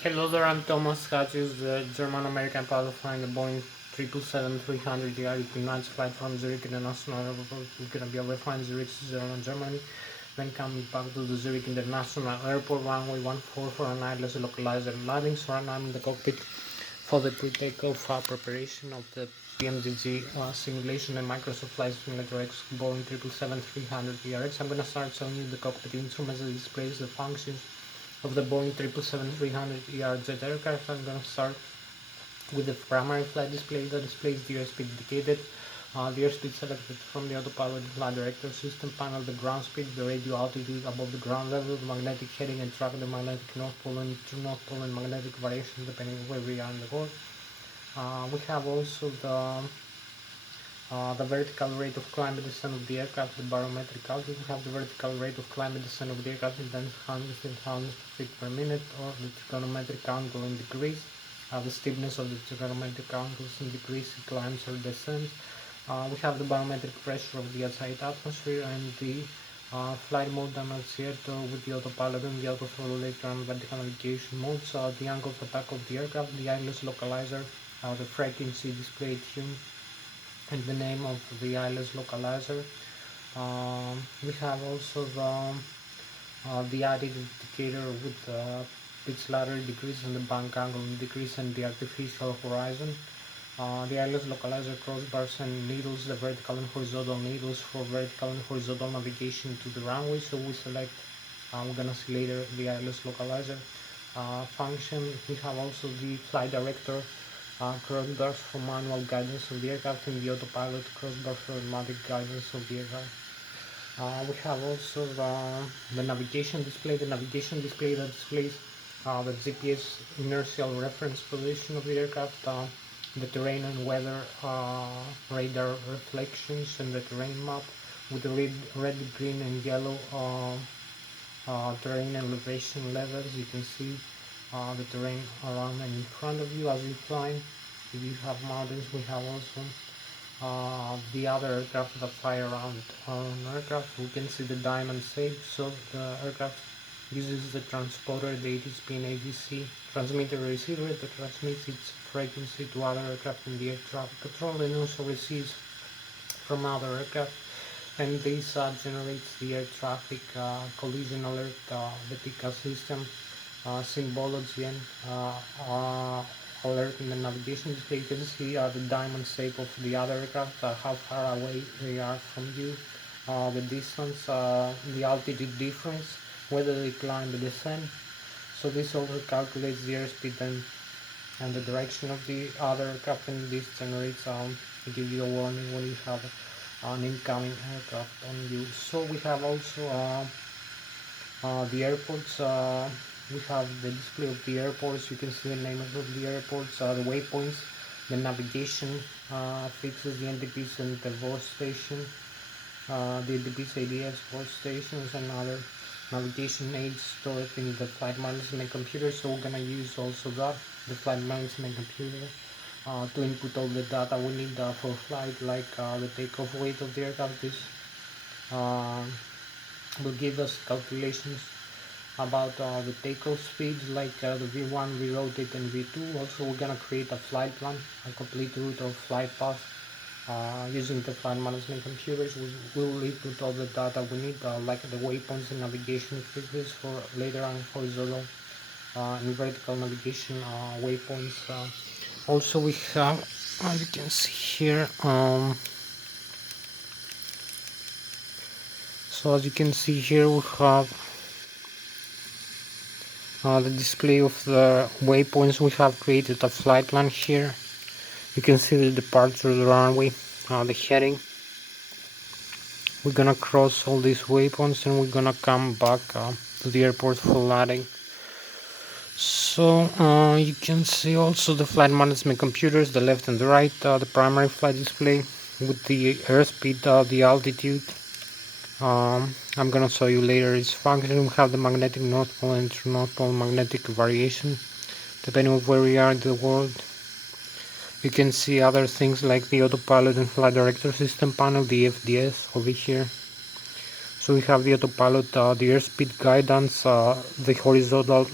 Hello there, I'm Thomas Hatsios, the German-American pilot flying the Boeing 777-300 United flight from Zurich International Airport. We're going to be overflying Zurich, Switzerland, Germany, then coming back to the Zurich International Airport, runway 14 for an Lszh localizer landing. So right now I'm in the cockpit for the pre-takeoff preparation of the PMDG simulation and Microsoft Flight Simulator X Boeing 777-300 I'm going to start showing you the cockpit instruments that displays the functions of the Boeing 777-300 jet aircraft. I'm going to start with the primary flight display that displays the airspeed indicated, the airspeed selected from the autopilot flight director system panel, the ground speed, the radio altitude above the ground level, the magnetic heading and track, the magnetic north pole and true north pole and magnetic variation depending on where we are in the world. We have also the vertical rate of climb and descent of the aircraft, the barometric altitude. We have the vertical rate of climb and descent of the aircraft in 10,000 feet per minute, or the trigonometric angle in degrees. The steepness of the trigonometric angles in degrees, it climbs or descends. We have the barometric pressure of the outside atmosphere and the flight mode and with the autopilot and the autothrottle later and vertical navigation modes. The angle of attack of the aircraft, the Lszh localizer, the frequency displayed here and the name of the Lszh localizer. We have also the attitude indicator with the pitch ladder degrees and the bank angle degrees and the artificial horizon. The Lszh localizer crossbars and needles, the vertical and horizontal needles for vertical and horizontal navigation to the runway. So we select, we're gonna see later the Lszh localizer function. We have also the flight director crossbars for manual guidance of the aircraft and the autopilot crossbar for automatic guidance of the aircraft. We have also the navigation display that displays the GPS inertial reference position of the aircraft, the terrain and weather radar reflections, and the terrain map with the red, green, and yellow terrain elevation levels. You can see the terrain around and in front of you as you fly. If you have mountains, we have also the other aircraft that fly around aircraft. We can see the diamond shape, so the aircraft uses the transponder, the ATSP and ATC transmitter receiver that transmits its frequency to other aircraft in the air traffic control, and also receives from other aircraft, and this generates the air traffic collision alert, the TICA system symbology, and alert in the navigation display. You can see the diamond shape of the other aircraft, how far away they are from you, the distance, the altitude difference, whether they climb or descend. So this also calculates the airspeed and the direction of the other aircraft, and this generates to give you a warning when you have an incoming aircraft on you. So we have also the airports. We have the display of the airports. You can see the name of the airports, the waypoints, the navigation fixes, the NDPs and the voice station, the NDPs, ADS, voice stations, and other navigation aids stored in the flight management computer. So we're gonna use also that, the flight management computer, to input all the data we need for flight, like the takeoff weight of the aircraft. This will give us calculations about the takeoff speeds, like the V1, V-rotate, and V2. Also, we're gonna create a flight plan, a complete route of flight path using the flight management computers. We will input all the data we need, like the waypoints and navigation figures for later on horizontal and vertical navigation waypoints. Also, we have, as you can see here, so as you can see here, we have the display of the waypoints. We have created a flight plan here. You can see the departure, the runway, the heading. We're gonna cross all these waypoints and we're gonna come back to the airport for landing. So you can see also the flight management computers, the left and the right, the primary flight display with the airspeed, the altitude. I'm gonna show you later its function. We have the magnetic north pole and true north pole magnetic variation depending on where we are in the world. You can see other things like the autopilot and flight director system panel, the FDS over here. So we have the autopilot, the airspeed guidance, the horizontal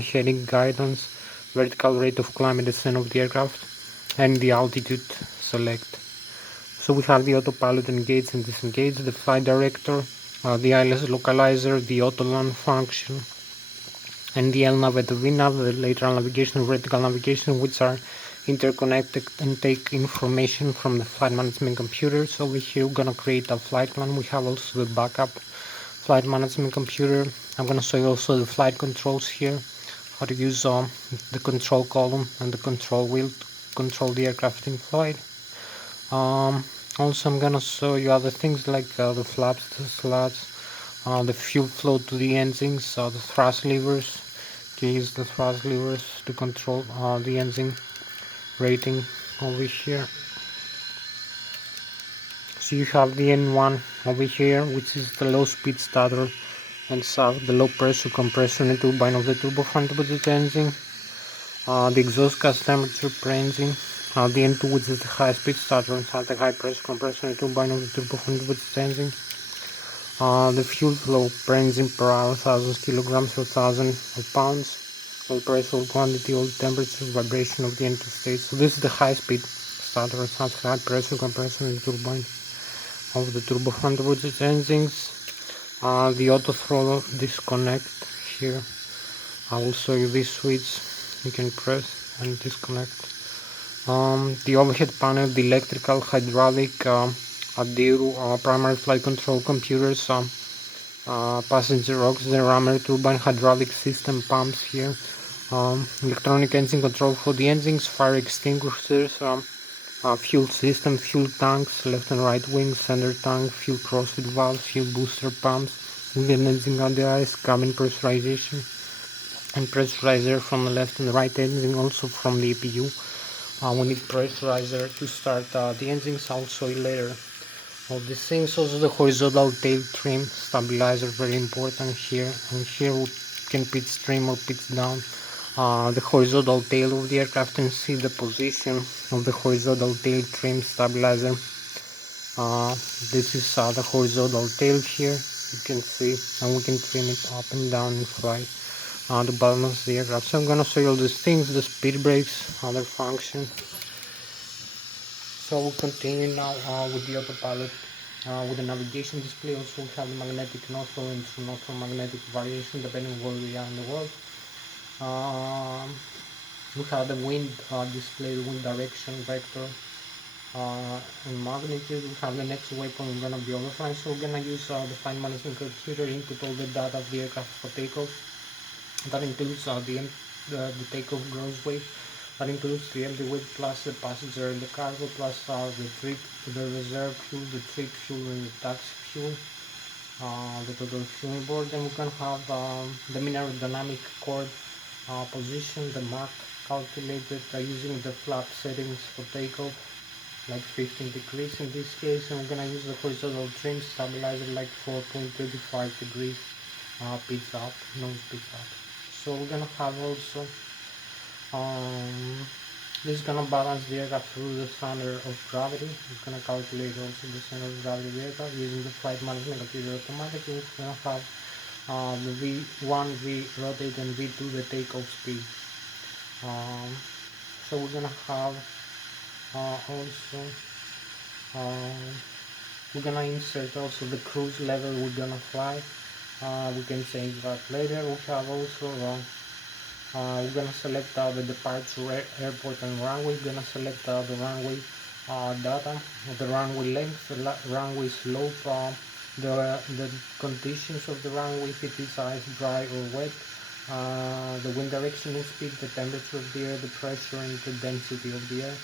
heading guidance, vertical rate of climb and descent of the aircraft, and the altitude select. So we have the autopilot engage and disengage, the flight director, the ILS localizer, the auto land function, and the LNAV and the VNAV, the lateral navigation and vertical navigation, which are interconnected and take information from the flight management computer. So over here we're gonna create a flight plan. We have also the backup flight management computer. I'm gonna show you also the flight controls here, how to use the control column and the control wheel to control the aircraft in flight. Also I'm gonna show you other things like the flaps, the slats, the fuel flow to the engines, the thrust levers. You can use the thrust levers to control the engine rating over here. So you have the N1 over here, which is the low speed starter, and SAF, the low pressure compressor and turbine of the turbofan turbojet engine, the exhaust gas temperature per engine, the N2, which is the high speed starter and has the high pressure compressor and turbine of the turbofan turbojet engine, the fuel flow per engine per hour, 1000 kilograms or 1000 pounds, oil pressure, oil quantity, oil temperature, vibration of the N2 stage. So this is the high speed starter and has high pressure compressor and turbine of the turbofan turbojet engines. The auto throttle disconnect here. I will show you this switch. You can press and disconnect. The overhead panel, the electrical, hydraulic, ADIRU, primary flight control computers, passenger oxygen rammer, turbine, hydraulic system pumps here, electronic engine control for the engines, fire extinguishers, fuel system, fuel tanks, left and right wings, center tank, fuel crossfit valves, fuel booster pumps, engine on the ice, cabin pressurization, and pressurizer from the left and the right engine, also from the APU. We need pressurizer to start the engines. I'll show you later. All these things. Also the horizontal tail trim stabilizer, very important here. And here we can pitch trim or pitch down the horizontal tail of the aircraft and see the position of the horizontal tail trim stabilizer. This is the horizontal tail here, you can see, and we can trim it up and down and fly to balance the aircraft. So I'm gonna show you all these things, the speed brakes, other function. So we'll continue now with the autopilot. With the navigation display, also we have the magnetic northward and true northward magnetic variation depending on where we are in the world. We have the wind display, the wind direction vector and magnitude. We have the next waypoint. We're gonna be overflying, so we're gonna use the flight management computer, input all the data of the aircraft for takeoff. That includes the takeoff gross weight. That includes the empty weight plus the passenger and the cargo plus the reserve fuel, the trip fuel, and the taxi fuel. The total fuel on board. Then we can have the mean aerodynamic chord position, the Mach calculated using the flap settings for takeoff, like 15 degrees in this case, and we're gonna use the horizontal trim stabilizer like 4.35 degrees pitch up, nose pitch up. So we're gonna have also this is gonna balance the aircraft through the center of gravity. It's gonna calculate also the center of gravity of the aircraft using the flight management computer automatically. It's gonna have the V1, V rotate, and V2 the takeoff speed. So we're gonna have also we're gonna insert also the cruise level we're gonna fly. We can change that later. We have also we're gonna select the departure airport and runway. We're gonna select the runway data, the runway length, the runway slope, the conditions of the runway, if it is ice, dry or wet, the wind direction and speed, the temperature of the air, the pressure and the density of the air.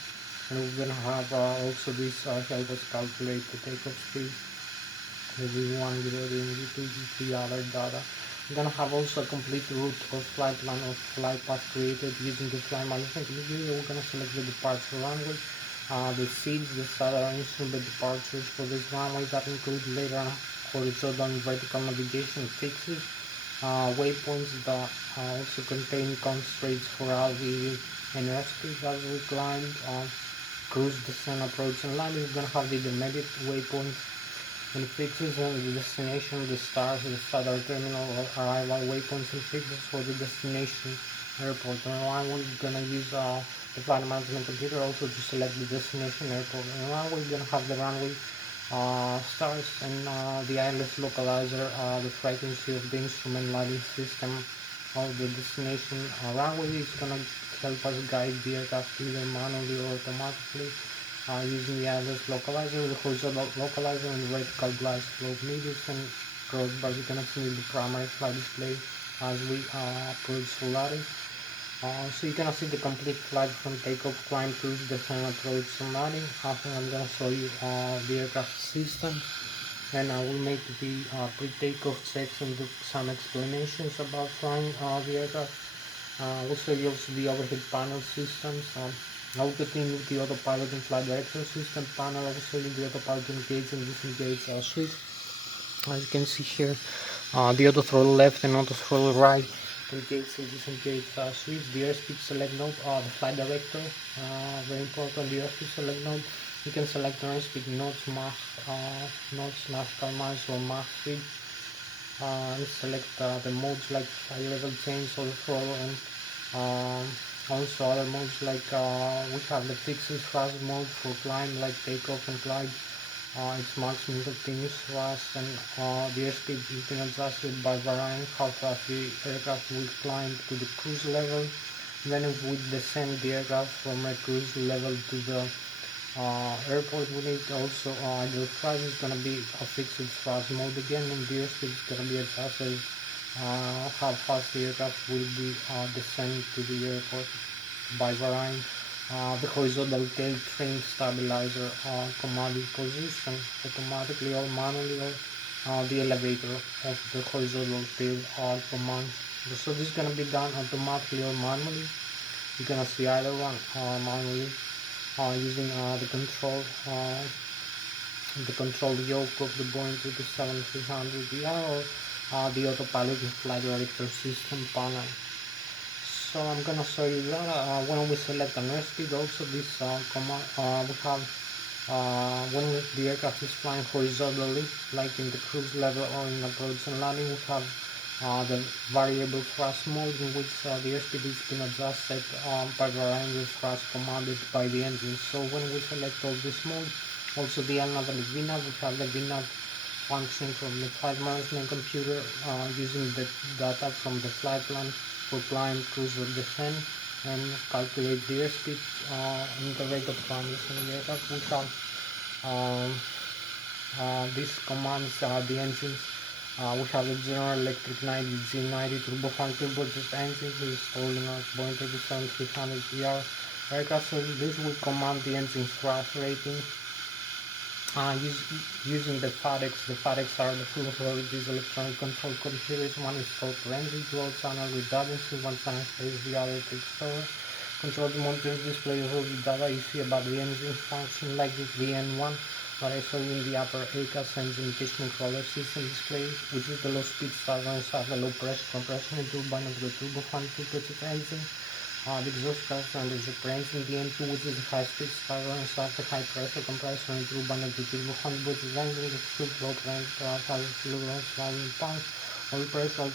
And we're gonna have also this help us calculate the takeoff speed, the V1, V2, and V2, the other data. We're gonna have also a complete route or flight plan or flight path created using the flight management computer. We're gonna select the departure runway, the seats, the start arrangement, the departures for this runway. That includes later horizontal and vertical navigation fixes, waypoints that also contain constraints for RV and airspeed as we climb, cruise, descent, approach, and landing. We're gonna have the intermediate waypoints and fixes and the destination, the stars, the starter terminal or arrival waypoints and fixes for the destination airport. And runway, we're gonna use the flight management computer also to select the destination airport. And runway, we're gonna have the runway stars and the Lszh localizer, the frequency of the instrument lighting system of the destination. Runway is gonna help us guide the aircraft either manually or automatically. Using the Lszh localizer, the horizontal localizer, and vertical glide slope meters and crossbars. You can see the primary flight display as we approach Flught. So you can see the complete flight from takeoff, climb, cruise, descent, approach, and landing. After I'm gonna show you the aircraft system, and I will make the pre-takeoff checks and do some explanations about flying the aircraft. We'll show you also the overhead panel systems. I will continue with the autopilot and flight direction system panel. I will show you the autopilot engage and disengage switch. As you can see here, the auto throttle left and auto throttle right, engage and disengage switch, the airspeed select node, the flight director, very important, the airspeed select node. You can select an airspeed knots, Mach, knots, nautical miles or Mach speed. And select the modes like high level change or throttle, and also other modes like we have the fixed thrust mode for climb like takeoff and glide. It's maximum continuous thrust, and the airspeed you can adjust it by varying how fast the aircraft will climb to the cruise level. Then if we descend the aircraft from a cruise level to the airport, we need also the thrust is going to be a fixed thrust mode again, and the airspeed is going to be adjusted how fast the aircraft will be descend to the airport by varying the horizontal tail trim stabilizer commanding position automatically or manually, or the elevator of the horizontal tail command So this is gonna be done automatically or manually. You're gonna see either one manually using the control yoke of the Boeing 777-300ER or the autopilot and flight director system panel. So I'm gonna show you that when we select an airspeed. Also this command we have when the aircraft is flying horizontally, like in the cruise level or in approach and landing, we have the variable thrust mode in which the airspeed is being adjusted by varying the thrust commanded by the engine. So when we select all this mode, also the LNAV and the VNAV, we have the VNAV function from the flight management computer using the data from the flight plan for climb, cruise or descent, and calculate the airspeed and the rate of climb in the aircraft. We have these commands are the engines. We have the General Electric 90G90 turbofan turbojet engines installed in our Boeing 777-300ER aircraft. So this will command the engine's thrust rating using the FADEX. The FADEX are the full authorities electronic control computers. One is called for engine dual channel redundancy, one channel space, the other takes over. Control the monitors display all the data you see about the engine function, like the N1 that I showed you in the upper ACAS engine controller system display, which is the low speed start and start, the low pressure compression and turbine of the turbofan turboject engine. The exhaust gas and the super engine, the N2, which is the high speed start and start, the high pressure compression and turbine of the turbofan turboject engine, the fuel flow pressure 1000 pounds, oil pressure,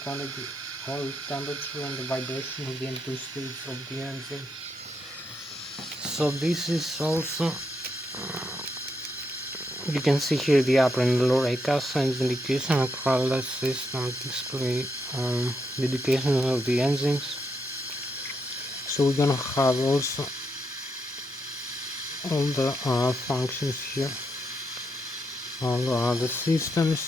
oil temperature, and the vibration of the N2 stages of the engine. So this is also, you can see here the upper and lower ACAS engine indication across the system display the indication of the engines. So we're gonna have also all the functions here, all the systems.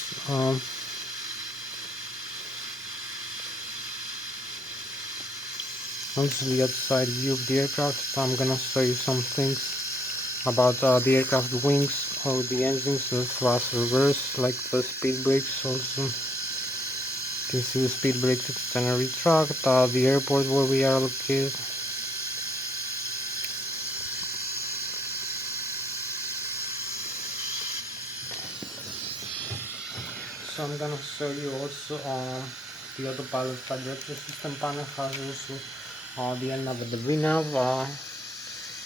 Also the outside view of the aircraft. I'm gonna show you some things about the aircraft wings or the engines, the thrust reverse, like the speed brakes. Also you can see the speed brakes external retract, the airport where we are located. So I'm gonna show you also the autopilot flight director system panel has also the LNAV and the VNAV.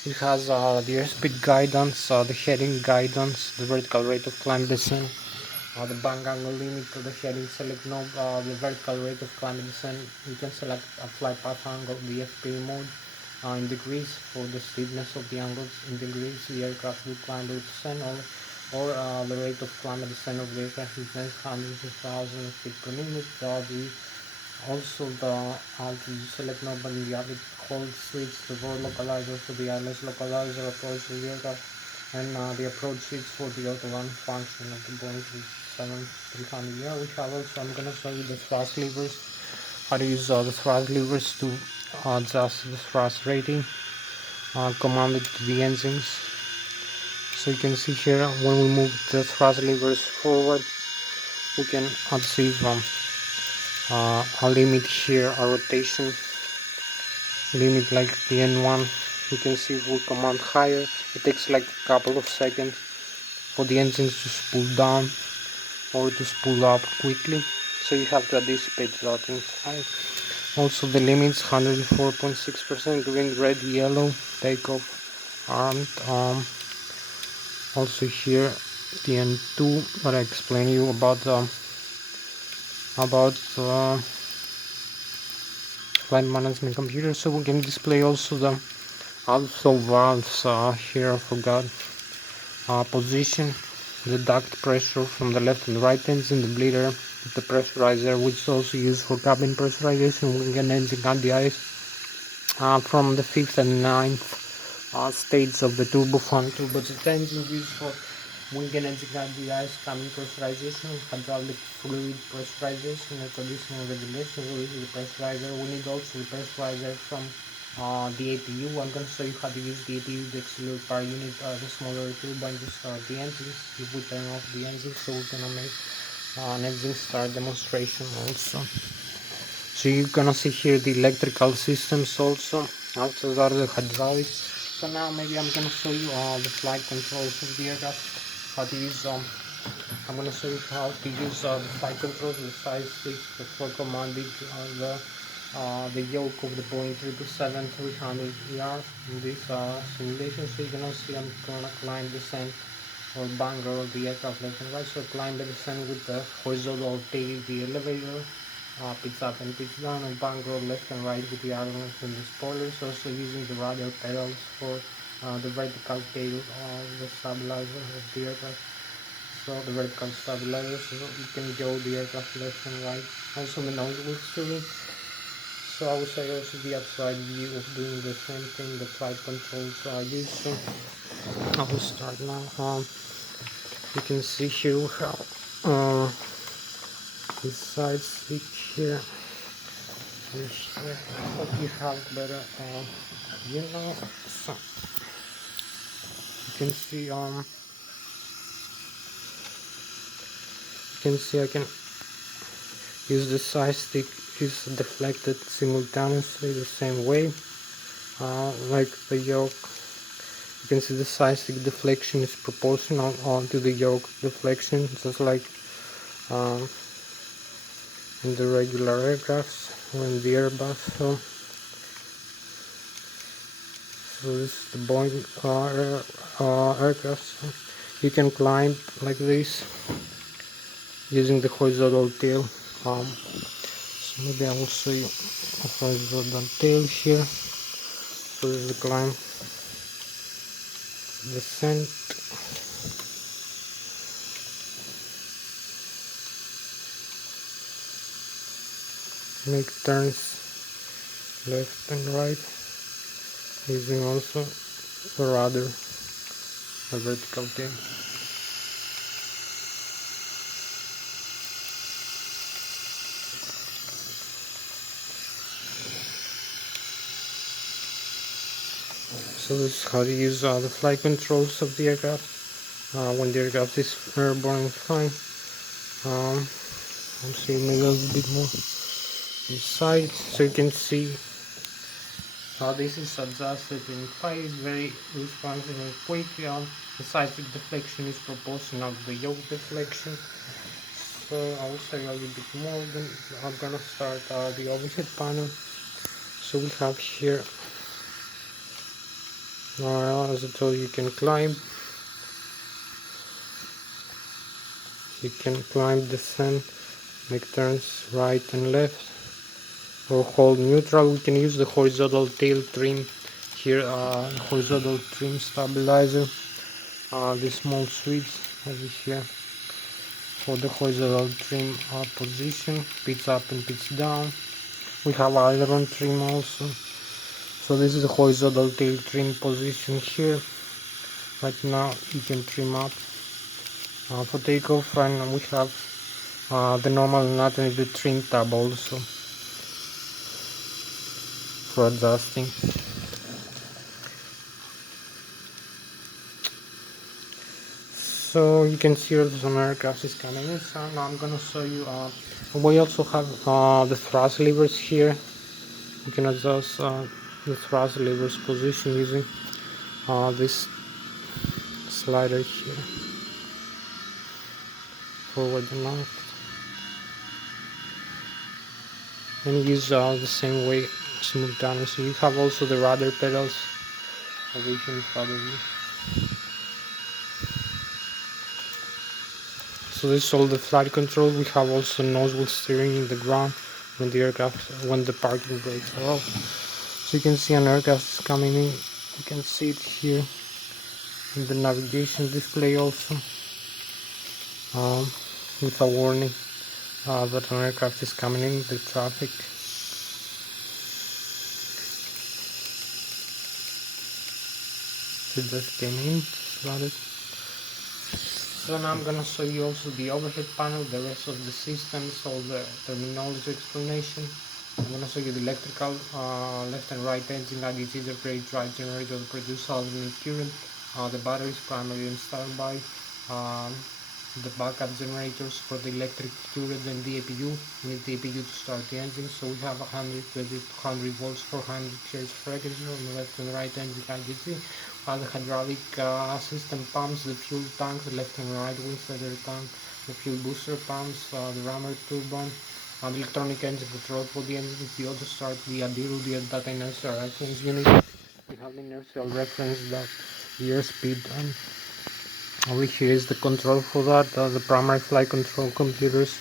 It has the airspeed guidance, the heading guidance, the vertical rate of climb descent, the bank angle limit, the heading select knob, the vertical rate of climb descent. You can select a flight path angle, the FP mode in degrees for the steepness of the angles in degrees. The aircraft will climb or descend, or the rate of climb and descent of the aircraft is hundreds of thousands of feet per minute. Also the altitude select knob and the altitude hold switch, the roll localizer for the ILS localizer approach to the aircraft, and the approach switch for the auto run function of the Boeing 777-300ER. We have also, I'm gonna show you the thrust levers, how to use the thrust levers to adjust the thrust rating commanded to the engines. So you can see here when we move the thrust levers forward, we can achieve a limit here, a rotation limit like the N1. You can see if we command higher, it takes like a couple of seconds for the engines to spool down or to spool up quickly, so you have to anticipate that inside. Also the limits 104.6% green, red, yellow, takeoff, armed. Also here the N2 that I explained you about flight management computer. So we can display also the valves here. I forgot position, the duct pressure from the left and right engine, the bleeder, the pressurizer, which is also used for cabin pressurization. We can engine at the ice from the 5th and 9th stage of the turbofan turbojet engine used for wing and engine at the ice, cabin pressurization, hydraulic fluid pressurization, air conditioning regulation. We use the pressurizer. We need also the pressurizer from the APU. I'm going to show you how to use the APU, the auxiliary power unit, the smaller turbine to start the engines. If we turn off the engine, so we're going to make an engine start demonstration also. So you're gonna see here the electrical systems also. Also are the hydraulics. So now maybe I'm gonna show you the flight controls of the aircraft. How to use I'm gonna show you how to use the flight controls, the side stick for commanding the yoke of the Boeing 777-300ER in this simulation. So you're gonna see I'm gonna climb, descend, or bang roll the aircraft left and right. So climb and descend with the horizontal tail, the elevator, pitch up and pitch down, and bang roll left and right with the ailerons and the spoilers. Also using the rudder pedals for the vertical tail of the stabilizer of the aircraft. So the vertical stabilizer, so you can go the aircraft left and right. Also the nose wheel steering. So I would say also the outside view of doing the same thing, the flight controls are used. So I will start now. You can see here how this side stick here. I hope you have better so you can see I can use the side stick is deflected simultaneously the same way like the yoke. You can see the side stick deflection is proportional to the yoke deflection, just like in the regular aircrafts or in the Airbus. So this is the Boeing aircraft. So you can climb like this using the horizontal tail. So maybe I will show you a horizontal tail here. So this is the climb, descent, make turns left and right using also the rudder, the vertical tail. So this is how to use the flight controls of the aircraft when the aircraft is airborne and flying. I'll see maybe a little bit more inside, so you can see how this is adjusted in phase, very responsive and quick. The side deflection is proportional to the yoke deflection. So I will say a little bit more. Then I'm gonna start the overhead panel. So we have here, as I told you, you can climb, descend, make turns right and left, or hold neutral. We can use the horizontal tail trim here, horizontal trim stabilizer, the small switch over here for the horizontal trim position, pitch up and pitch down. We have aileron trim also. So this is the horizontal tail trim position here. Right now you can trim up for takeoff, and we have the normal anatomy, the trim tab also for adjusting. So you can see some aircraft is coming in. So now I'm gonna show you. We also have the thrust levers here. You can adjust the thrust levers position using this slider here, forward and left, and use the same way simultaneously. You have also the rudder pedals over here in front of you. So this is all the flight control. We have also nose wheel steering in the ground when the parking brakes are off. So you can see an aircraft is coming in. You can see it here in the navigation display also, with a warning that an aircraft is coming in the traffic. It just came in, started. So now I'm gonna show you also the overhead panel, the rest of the systems, all the terminology explanation. I'm gonna show you the electrical left and right engine, agitator, brake, drive generator, the produce alternate current, the batteries, primary and standby, the backup generators for the electric turret and the APU. We need the APU to start the engine, so we have 120 to 100 volts, 400 kHz frequency on the left and right engine IGC. While the hydraulic system pumps, the fuel tanks, the left and right wing feather tank, the fuel booster pumps, the rammer turbine, the electronic engine control for the engine. We also start the ADIRU, the data inertial reference unit. We have the inertial reference, that the airspeed, and over here is the control for that, the primary flight control computers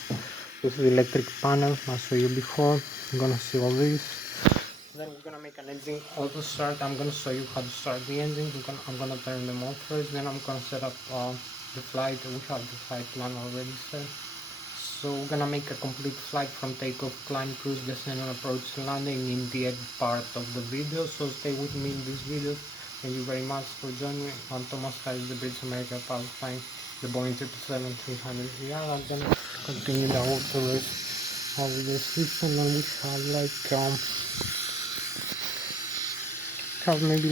with the electric panel. I'll show you before. I'm gonna see all this. Then we're gonna make an engine auto start. I'm gonna show you how to start the engine. I'm gonna turn them on first, then I'm gonna set up the flight. We have the flight plan already set. So we're gonna make a complete flight from takeoff, climb, cruise, descent, and approach landing in the end part of the video. So stay with me in this video. Thank you very much for joining me. I'm Thomas Hayes, the British American pilot flying the Boeing 777-300ER. I'm gonna continue the authorized of the system, and we have maybe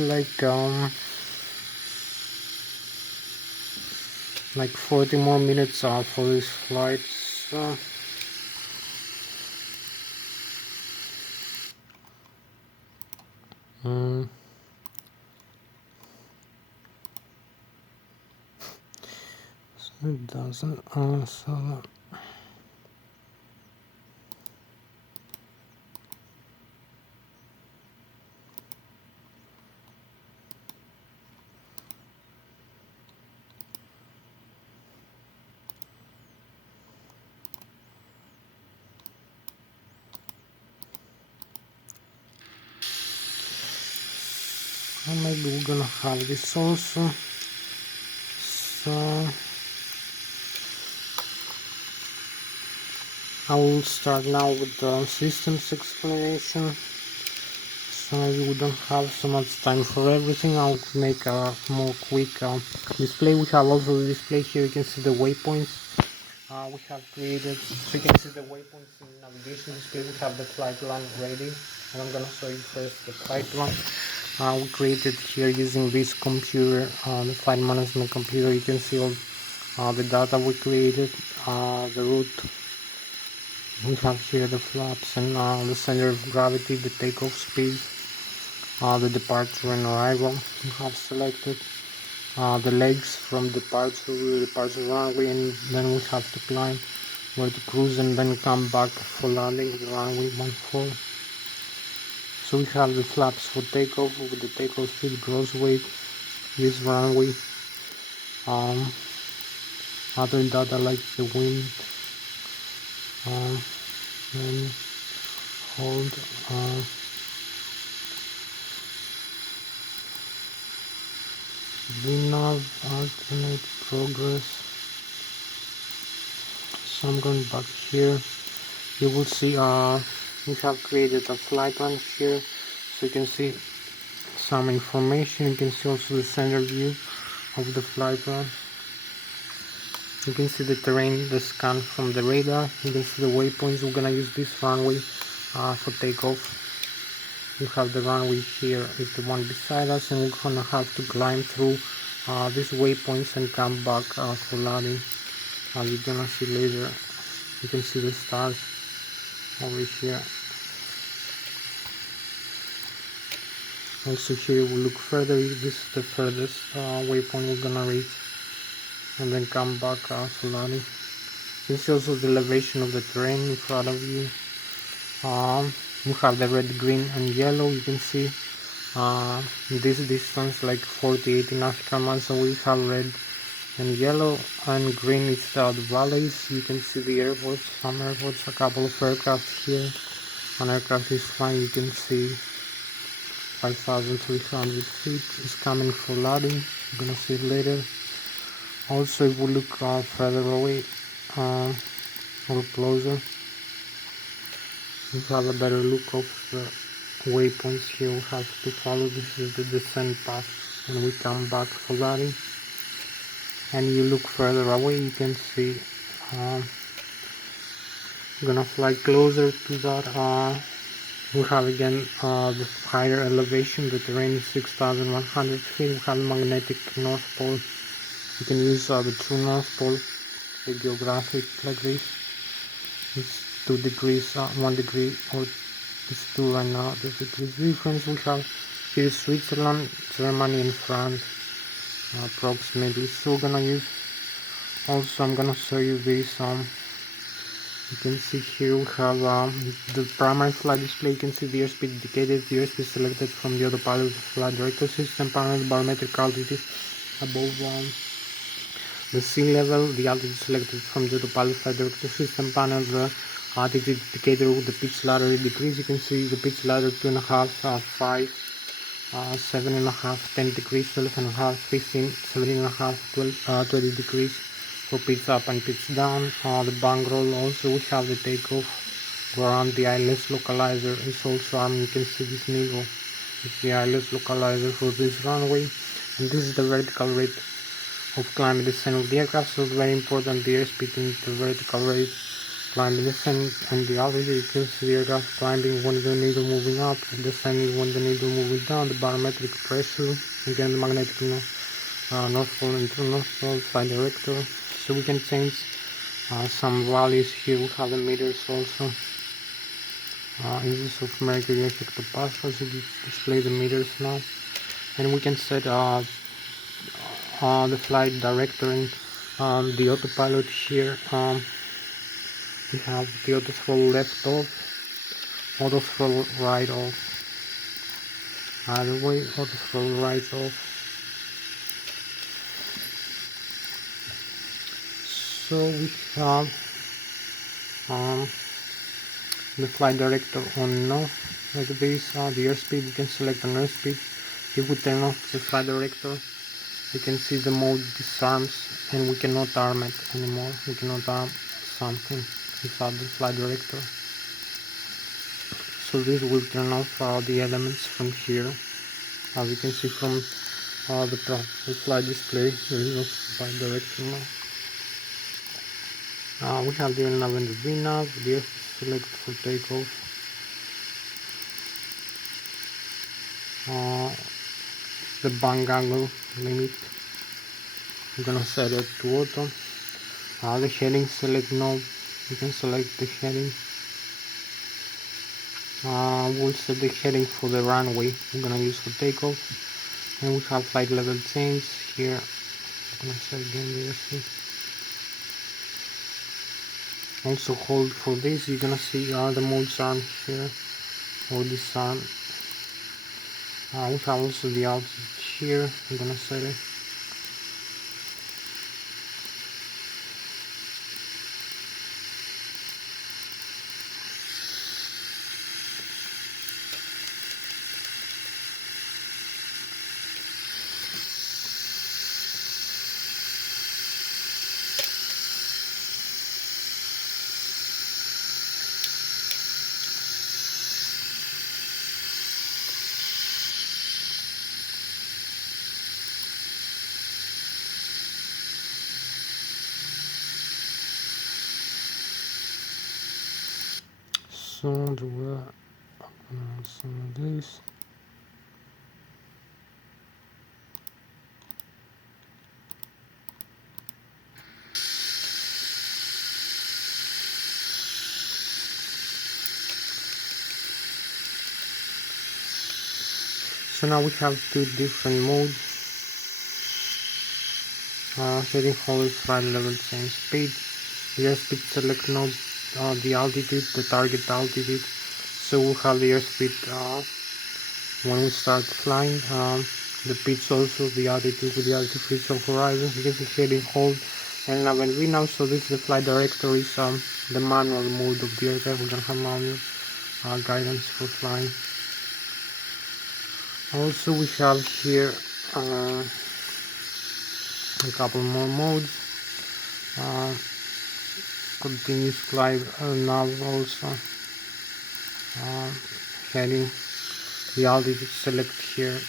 like 40 more minutes for this flight. So it doesn't answer. And maybe we're gonna have this also. So I will start now with the systems explanation. So maybe we don't have so much time for everything. I'll make a more quick display. We have also the display here. You can see the waypoints. We have created, so you can see the waypoints in navigation display. We have the flight plan ready, and I'm gonna show you first the flight plan. We created here using this computer, the flight management computer. You can see all the data we created, the route. We have here the flaps and the center of gravity, the takeoff speed, the departure and arrival. We have selected the legs from departure to departure runway, and then we have to climb where to cruise and then come back for landing the runway 14. So we have the flaps for takeoff with the takeoff speed, gross weight, this runway, other data like the wind, and hold, VNAV, alternate progress. So I'm going back here. You will see we have created a flight plan here, so you can see some information. You can see also the center view of the flight plan. You can see the terrain, the scan from the radar. You can see the waypoints. We're gonna use this runway for takeoff. We have the runway here is the one beside us, and we're gonna have to climb through these waypoints and come back for landing. As you're gonna see later, you can see the stars over here. Also here we look further. This is the furthest waypoint we're gonna reach, and then come back for landing. You can see also the elevation of the terrain in front of you. We have the red, green and yellow. You can see this distance like 48 nautical miles, so we have red and yellow, and green is the valleys. You can see the airports, some airports, a couple of aircraft here. One aircraft is flying, you can see 5,300 feet is coming for landing. You're gonna see it later. Also, if we look further away or closer, we have a better look of the waypoints here. We have to follow. This is the descent path, and we come back for landing. And you look further away, you can see I'm gonna fly closer to that. We have again the higher elevation. The terrain is 6,100 feet. We have magnetic north pole. You can use the true north pole the geographic like this. It's 2 degrees, 1 degree, or it's 2 right now. The degrees difference we have here is Switzerland, Germany, and France, approximately. So we're gonna use. Also, I'm gonna show you this. You can see here we have the primary flight display. You can see the airspeed indicated, the airspeed selected from the autopilot flight director system panel, barometric altitude above the sea level, the altitude selected from the autopilot flight director system panel, the altitude indicator with the pitch ladder degrees. You can see the pitch ladder 2.5, 5, 7.5, 10 degrees, 12.5, 15, 17.5, 12, 20 degrees for pitch up and pitch down. The bankroll also we have the takeoff around the Lszh localizer is also armed. You can see this needle. It's the Lszh localizer for this runway, and this is the vertical rate of climb and descent of the aircraft. So it's very important the airspeed and the vertical rate, climb and descent, and the altitude. You can see the aircraft climbing when the needle moving up, descending when the needle moving down, the barometric pressure, again the magnetic north pole and true north pole, flight director. So we can change some values here. We have the meters also. Inches of mercury hectopascals. You display the meters now, and we can set the flight director and the autopilot here. We have the auto throttle left off, auto throttle right off. Either way, auto throttle right off. So we have the flight director on now, like this. The airspeed, you can select an airspeed. If we turn off the flight director, you can see the mode disarms, and we cannot arm it anymore. We cannot arm something without the flight director. So this will turn off the elements from here. As you can see from the flight display, there is no flight director now. We have the nav and the VNav, the airspeed select for takeoff. The bank angle limit, I'm gonna set it to auto. The heading select knob, you can select the heading. We'll set the heading for the runway we're gonna use for takeoff, and we have flight level change here. I'm gonna set again the airspeed. Also hold for this. You're gonna see the modes arm here, or this arm. We have also the altitude here. I'm gonna set it. So there were some of this. So now we have two different modes. Heading hold, flight level change speed. The airspeed select knob, the altitude, the target altitude. So we'll have the airspeed when we start flying. The pitch also, the altitude with the artificial horizon. You can see heading hold and nav and VNav. So this is the flight director, is the manual mode of the aircraft. We're gonna have manual guidance for flying. Also we have here a couple more modes. Continuous climb nav also. Heading, the altitude select here.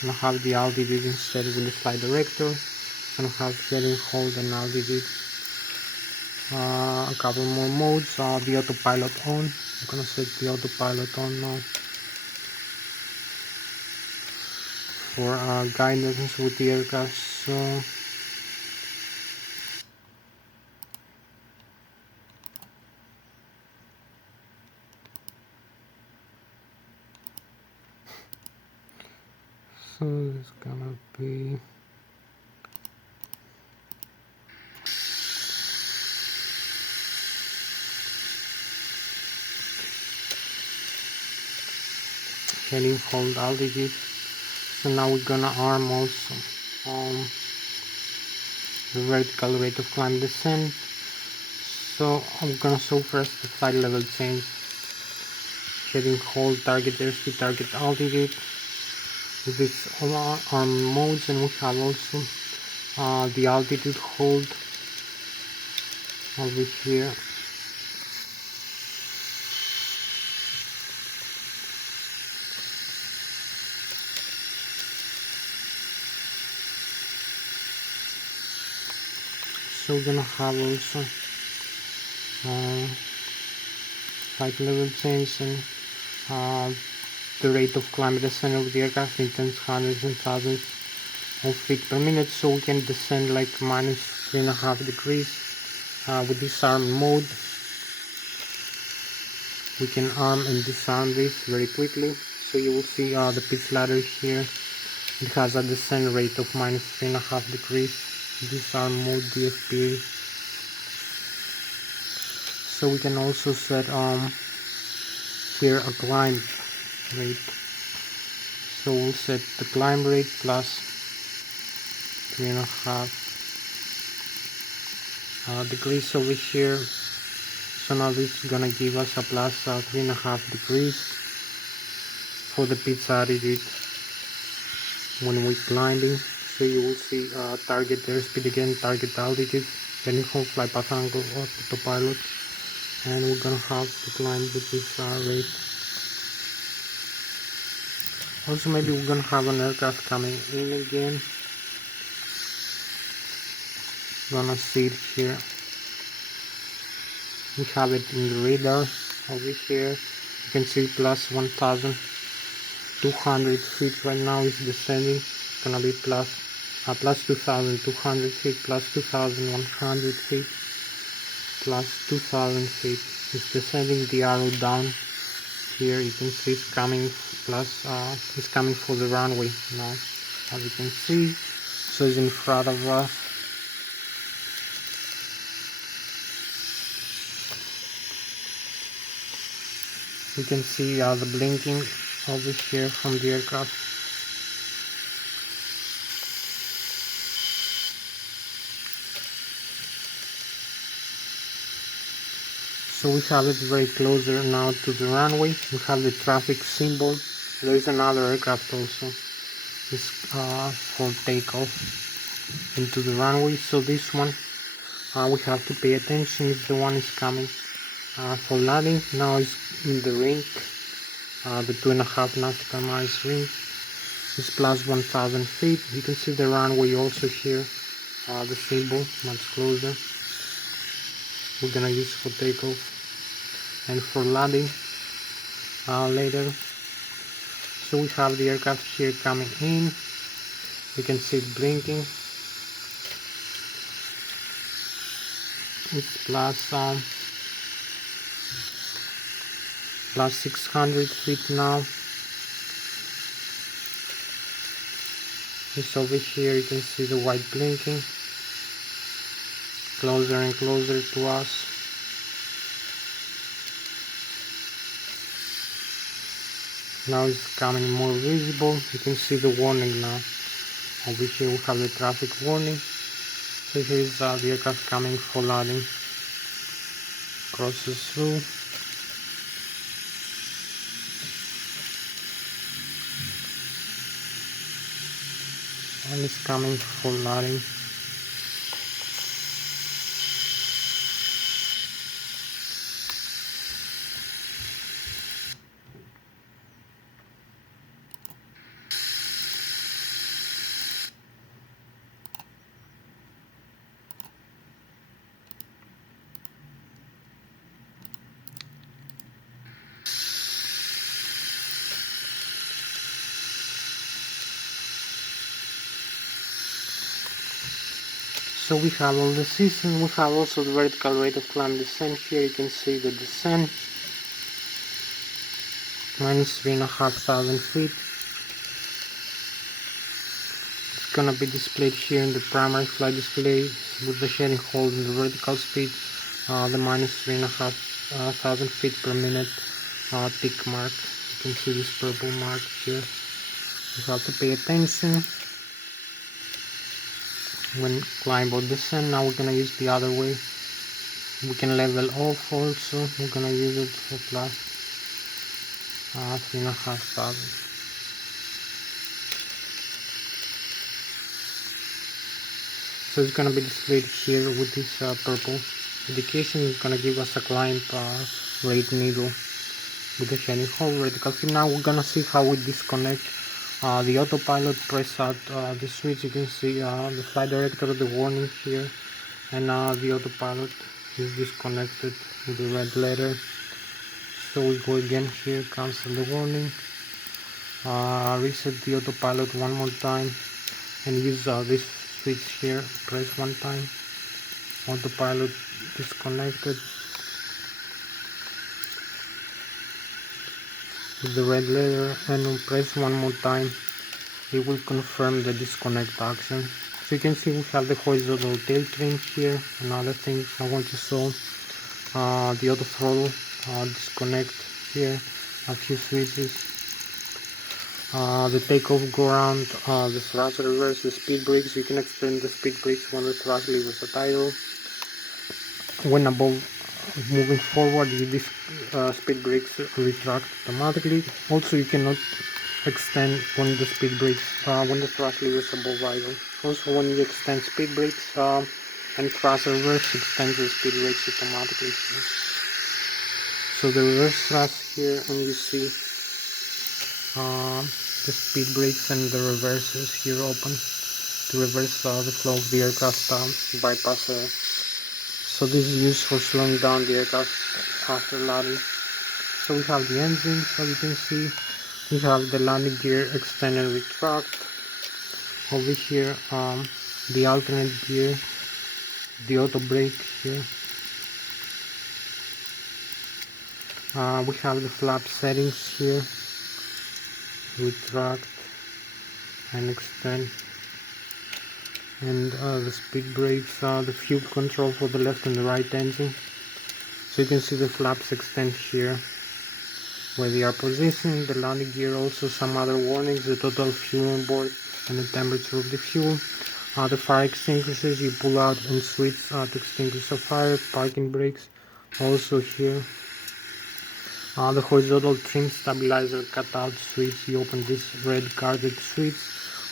Gonna have the altitude instead of the flight director. Gonna have heading, hold, and altitude. A couple more modes. The autopilot on. I'm gonna set the autopilot on now for guidance with the aircraft. So so it's gonna be heading hold altitude. So now we're gonna arm also the vertical rate of climb descent. So I'm gonna show first the flight level change. Heading hold, target airspeed, target altitude. With this all arm modes, and we have also the altitude hold over here. So we're gonna have also flight level change and the rate of climb descent of the aircraft in tens, hundreds and thousands of feet per minute, so we can descend like minus 3.5 degrees with this arm mode. We can arm and disarm this very quickly. So you will see the pitch ladder here. It has a descent rate of minus 3.5 degrees. Disarm mode DFP. So we can also set here a climb rate. So we'll set the climb rate plus 3.5 degrees over here. So now this is gonna give us a plus 3.5 degrees for the pitch attitude when we're climbing. So you will see target airspeed again, target altitude, heading hold, fly path angle, autopilot, and we're gonna have to climb with this rate. Also maybe we're gonna have an aircraft coming in again. Gonna see it here. We have it in the radar over here. You can see plus 1,200 feet right now is descending. It's gonna be plus 2,200 feet, plus 2,100 feet, plus 2,000 feet. It's descending. The arrow down here, you can see it's coming plus it's coming for the runway now, as you can see. So it's in front of us. You can see the blinking over here from the aircraft. So we have it very closer now to the runway. We have the traffic symbol. There is another aircraft also. It's for takeoff into the runway. So this one we have to pay attention if the one is coming for landing. Now it's in the ring, the 2.5 nautical miles ring. It's plus 1,000 feet. You can see the runway also here, the symbol much closer. We're gonna use for takeoff and for landing later. So we have the aircraft here coming in. You can see it blinking. It's plus 600 feet now. It's over here. You can see the white blinking, closer and closer to us. Now it's becoming more visible. You can see the warning now. Over here we have the traffic warning. So here is the aircraft coming for landing. Crosses through. And it's coming for landing. So we have all the systems. We have also the vertical rate of climb descent. Here you can see the descent, minus 3,500 feet. gonna be displayed here in the primary flight display with the shedding hole in the vertical speed, the minus 3,500 feet per minute tick mark. You can see this purple mark here. You have to pay attention when climb or descend. Now we're gonna use the other way. We can level off also. We're gonna use it for plus 3,500. So it's gonna be displayed here with this purple indication. It's gonna give us a climb rate needle with the shining hole vertical speed. Now we're gonna see how we disconnect the autopilot. Press out the switch. You can see the flight director, the warning here, and the autopilot is disconnected with the red letter. So we go again here, cancel the warning, reset the autopilot one more time, and use this switch here. Press one time, autopilot disconnected with the red letter, and we'll press one more time. It will confirm the disconnect action. So you can see we have the horizontal tail trim here. Another thing I want to show, the auto throttle disconnect here, a few switches, the takeoff go around, the thrust reverse, the speed brakes. You can extend the speed brakes when the thrust levers are idle. When above moving forward, these speed brakes retract automatically. Also you cannot extend when the speed brakes, when the thrust levers above idle. Also when you extend speed brakes and thrust reverse, extends the speed brakes automatically here. So the reverse thrust here, and you see the speed brakes and the reversers here open to reverse the flow of the aircraft bypass air. So this is used for slowing down the aircraft after landing. So we have the engine, so you can see we have the landing gear extend and retract. Over here the alternate gear, the auto brake here. We have the flap settings here, retract and extend, and the speed brakes, the fuel control for the left and the right engine. So you can see the flaps extend here where they are positioned, the landing gear, also some other warnings, the total fuel on board and the temperature of the fuel. The fire extinguishers, you pull out and switch to extinguish the fire, parking brakes also here. The horizontal trim stabilizer cutout switch, you open this red guarded switch.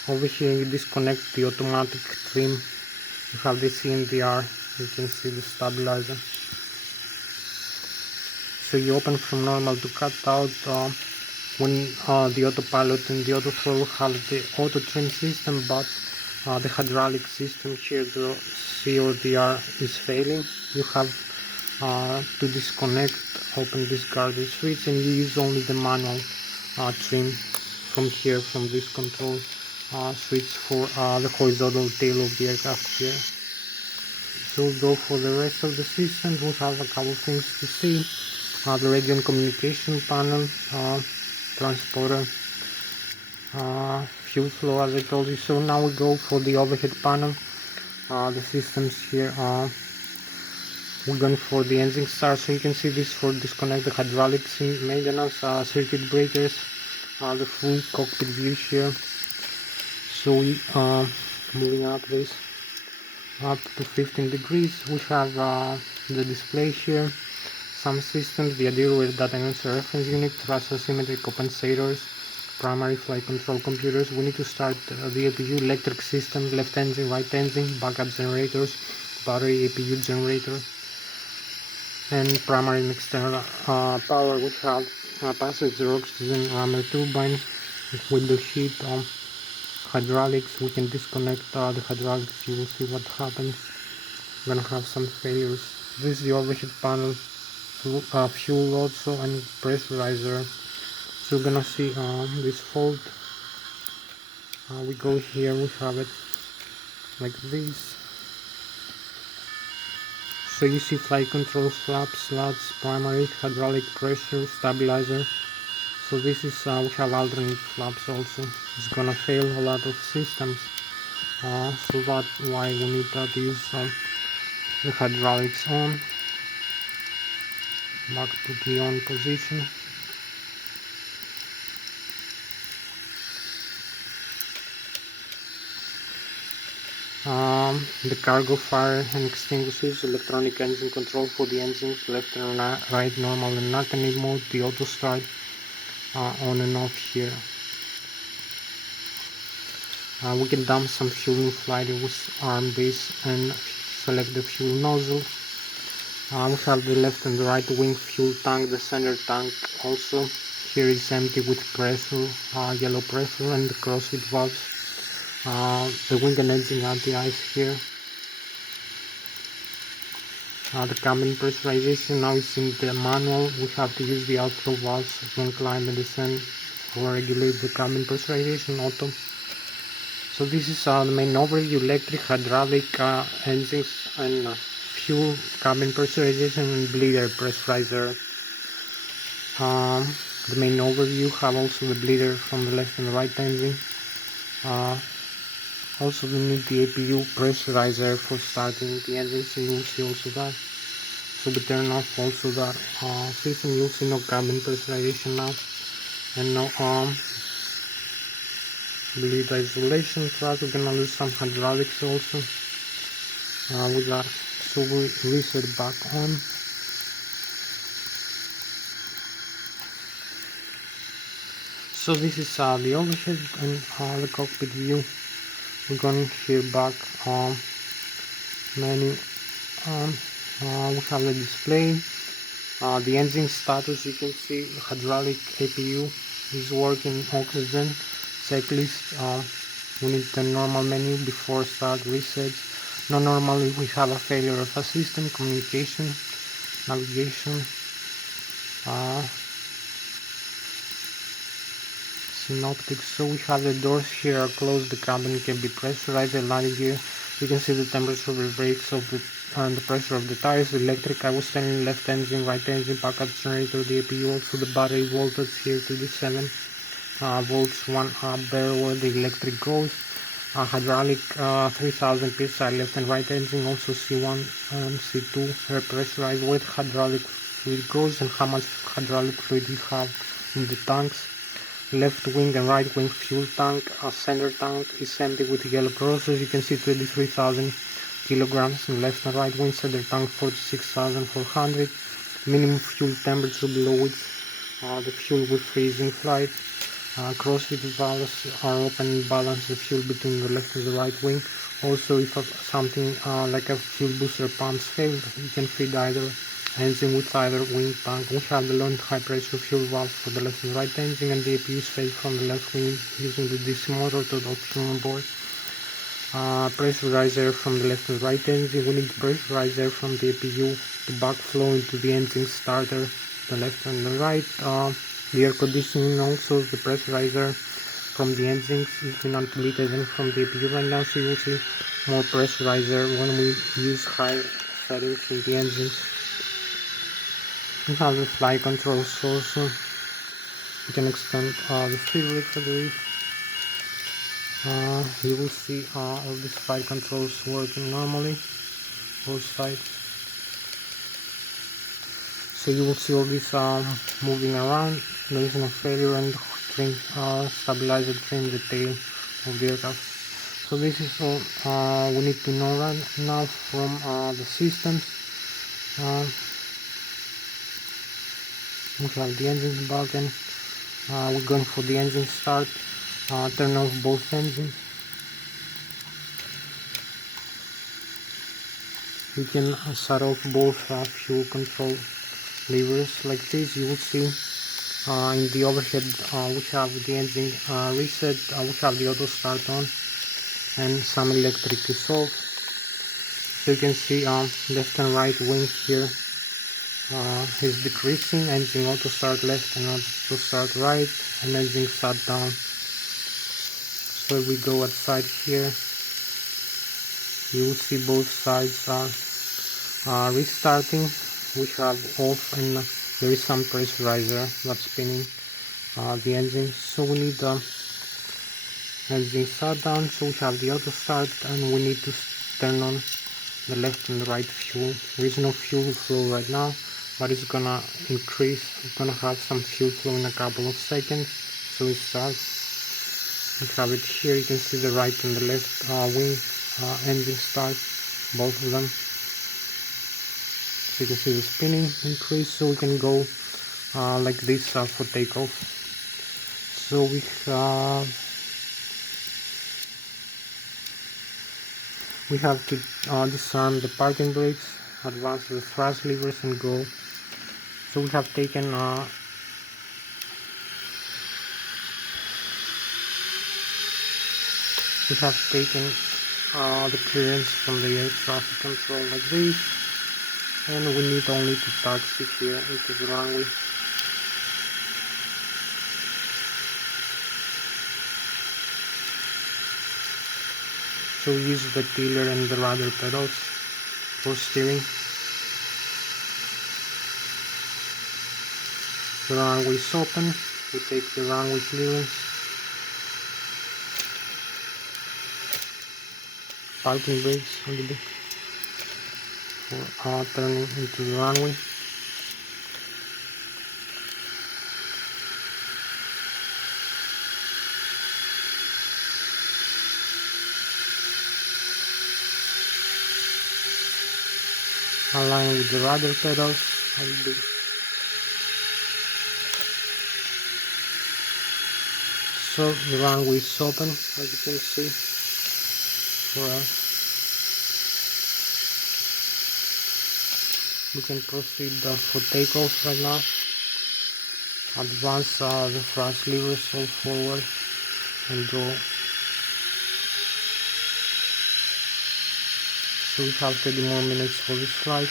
Over here you disconnect the automatic trim, you have the CNDR, you can see the stabilizer. So you open from normal to cutout when the autopilot and the auto throttle have the auto trim system, but the hydraulic system here, the C or the R, is failing. You have to disconnect, open this guarded switch, and you use only the manual trim from here, from this control switch for the horizontal tail of the aircraft here. So we'll go for the rest of the system. We'll have a couple things to see. The radio and communication panel, transporter, fuel flow, as I told you. So now we go for the overhead panel. The systems here, we're going for the engine start. So you can see this for disconnect the hydraulics maintenance, circuit breakers, the full cockpit view here. So we moving up this up to 15 degrees. We have the display here, some systems, the adhere data answer reference unit, thrust asymmetry compensators, primary flight control computers. We need to start the APU, electric system, left engine, right engine, backup generators, battery, APU generator, and primary and external power. We have passenger oxygen, rammer turbine, window sheet, hydraulics. We can disconnect the hydraulics, you will see what happens. We're gonna have some failures. This is the overhead panel, fuel also, and pressurizer. So we're gonna see this fault. We go here, we have it like this. So you see flight control, flaps, slots, primary, hydraulic, pressure, stabilizer. So this is we have alternate flaps also. It's gonna fail a lot of systems. so that's why we need to use the hydraulics on. Back to the on position. The cargo fire and extinguishers, electronic engine control for the engines, left and right, normal and alternate mode, the auto start on and off here. We can dump some fuel in flight with arm base and select the fuel nozzle. We have the left and the right wing fuel tank, the center tank also. Here is empty with pressure, yellow pressure, and the crossfit valves. The wing and engine anti-ice here. The cabin pressurization now is in the manual. We have to use the outflow valves when climb and descend for regulate the cabin pressurization auto. So this is the main overview: electric, hydraulic, engines and fuel, cabin pressurization and bleeder pressurizer. The main overview have also the bleeder from the left and the right engine. Also we need the APU pressurizer for starting the engine, so you will see also that. So we turn off also that system. You'll see no cabin pressurization now, and no bleed isolation. Plus we're gonna lose some hydraulics also with that. So we reset back on. So this is the overhead and the cockpit view. We're going here back menu. We have the display, the engine status. You can see hydraulic APU is working, oxygen, checklist. We need the normal menu before start, reset. Not normally we have a failure of a system, communication, navigation, synoptics. So we have the doors here are closed, the cabin can be pressurized, the landing gear. You can see the temperature of the brakes of the and the pressure of the tires. Electric, I was turning left engine, right engine, backup generator, the APU, also the battery voltage here 37 volts, 1 ampere where the electric goes. Hydraulic 3000 psi left and right engine, also C1 and C2 air pressurized where the hydraulic fluid goes and how much hydraulic fluid you have in the tanks. Left wing and right wing fuel tank, center tank is empty with yellow crosses. You can see 23,000 kilograms in left and right wing, center tank 46,400. Minimum fuel temperature below it, the fuel will freeze in flight. Crossfit valves are open and balance the fuel between the left and the right wing. Also, if something like a fuel booster pumps fail, you can feed either engine with either wing tank. We have the low and high pressure fuel valve for the left and right engine, and the APU is fed from the left wing using the DC motor to the option on board. Pressurizer from the left and right engine. We need the pressurizer from the APU to backflow into the engine starter, the left and the right. The air conditioning also, the pressurizer from the engines is been activated and from the APU right now, so you will see more pressurizer when we use high settings in the engines. We have the flight controls also. You can extend the speed brake for the reef. You will see all these flight controls working normally, both sides. So you will see all this moving around. There is no failure, and trim stabilizer trim the tail of the aircraft. So this is all we need to know right now from the systems. We have the engines button. We're going for the engine start. Turn off both engines. You can shut off both fuel control levers like this. You will see in the overhead we have the engine reset, we have the auto start on, and some electric is off. So you can see left and right wing here is decreasing, engine auto start left and auto start right, and engine shut down. So we go outside here, you will see both sides are restarting. We have off, and there is some pressurizer that's spinning the engine. So we need engine shutdown. So we have the auto start, and we need to turn on the left and the right fuel. There is no fuel flow right now, but it's gonna increase. We're gonna have some fuel flow in a couple of seconds. So we start. We have it here. You can see the right and the left wing engine start, both of them. So you can see the spinning increase. So we can go like this for takeoff. So we have to disarm the parking brakes, advance the thrust levers, and go. So we have taken the clearance from the air traffic control like this, and we need only to taxi here into the runway. So we use the tiller and the rudder pedals for steering. The runway is open. We take the runway clearance. Parking brakes on the back for turning into the runway. Align with the rudder pedals. So the runway is open, as you can see, for us. We can proceed for takeoff right now. Advance the thrust levers all forward and go. So we have 30 more minutes for this flight.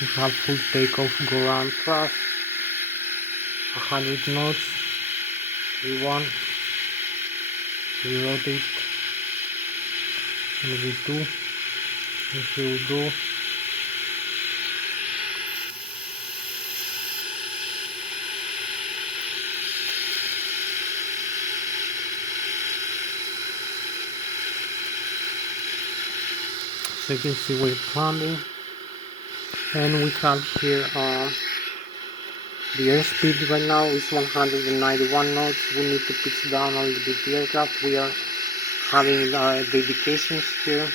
We have full takeoff, go round thrust, 100 knots, V1, we rotate, and V2, and here we go. So you can see we're climbing, and we have here the airspeed right now is 191 knots. We need to pitch down a little bit the aircraft. We are having the indications here.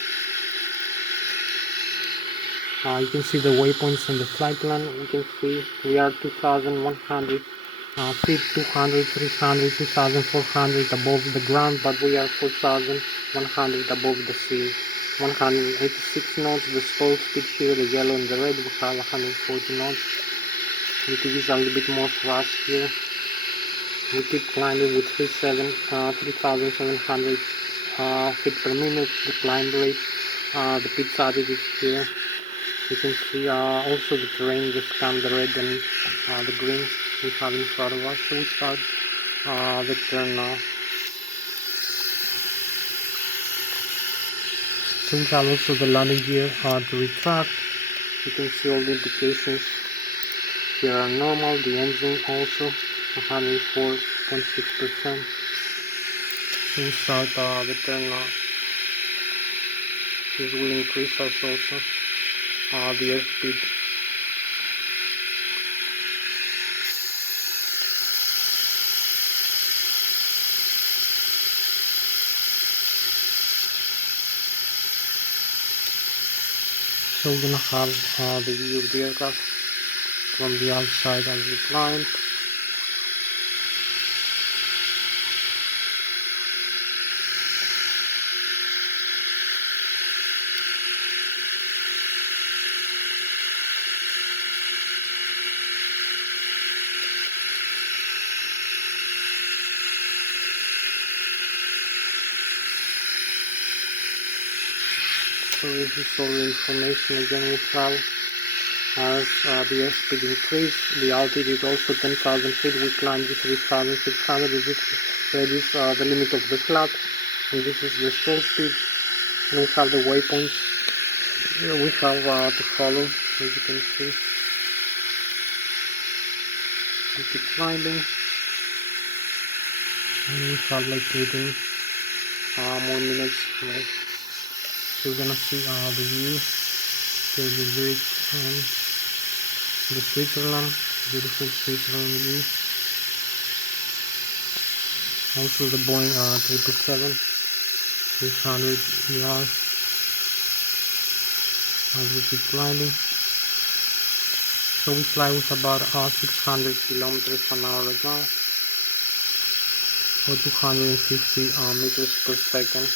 You can see the waypoints on the flight plan. We can see we are 2,100 feet, 200, 300, 2,400 above the ground, but we are 4,100 above the sea. 186 knots, the stall speed here, the yellow and the red, we have 140 knots. We need to use a little bit more thrust here. We keep climbing with 3,700 feet per minute, the climb rate, the pitch attitude here. You can see also the terrain, the scan, the red and the green we have in front of us. So we start the turn now. So we have also the landing gear to retract. You can see all the indications here are normal. The engine also 104.6%. So we start the turn now. This will increase us also the airspeed. So we're gonna have the view of the aircraft from the outside as we climb. So this is all the information again we have. As the airspeed increase, the altitude also 10,000 feet, we climb to 3,600. This is the limit of the flat, and this is the stall speed. And we have the waypoints here we have to follow, as you can see. We keep climbing, and we have like 18 more minutes left. So we're gonna see the view. So the Zurich and the Switzerland, beautiful Switzerland view. Also the Boeing 777, 600 ER as we keep climbing. So we fly with about 600 kilometers an hour right now, or 250 meters per second.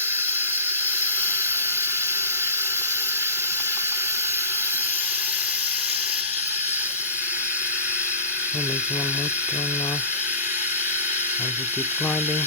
So make one more turn now as we keep climbing.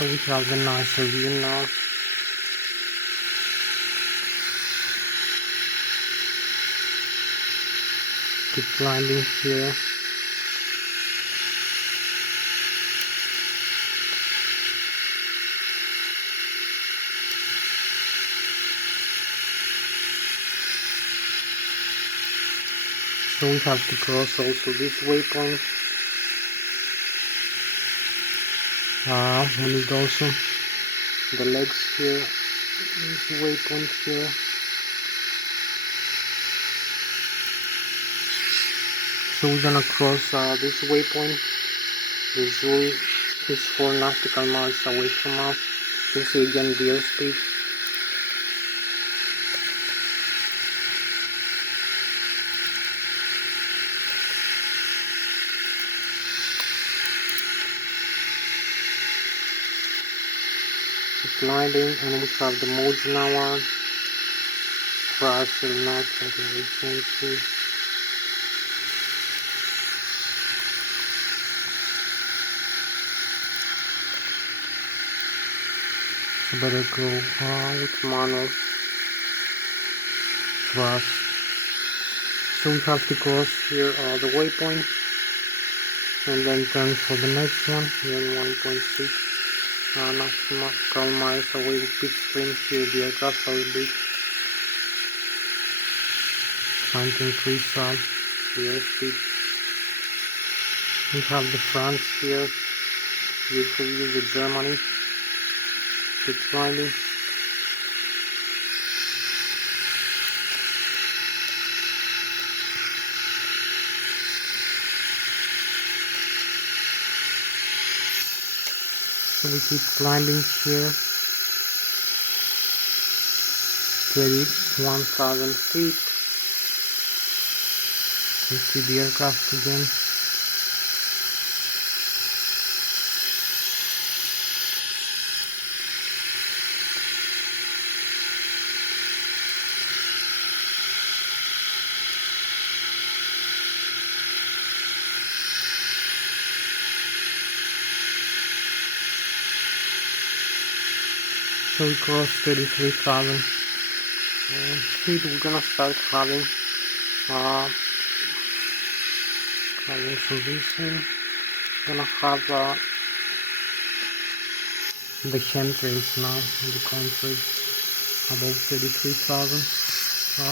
So we have the nicer view now. Keep climbing here. So we have to cross also this waypoint. We need also the legs here, this waypoint here. So we're gonna cross this waypoint. The Zurich is 4 nautical miles away from us. You can see again the airspeed. Gliding, and we have the modes now on. Crash will not agency. So better go with manual thrust. So we have to cross here the waypoint and then turn for the next one. Here 1.6 nautical miles away with pitch stream. Here the aircraft are big, trying to increase the airspeed. We have the France here, beautiful view with Germany. Keep climbing. So we keep climbing here, 21,000 feet. You see the aircraft again. So we crossed 33,000 feet. We're gonna start having through this thing. We're gonna have the chemtrails now in the country above 33,000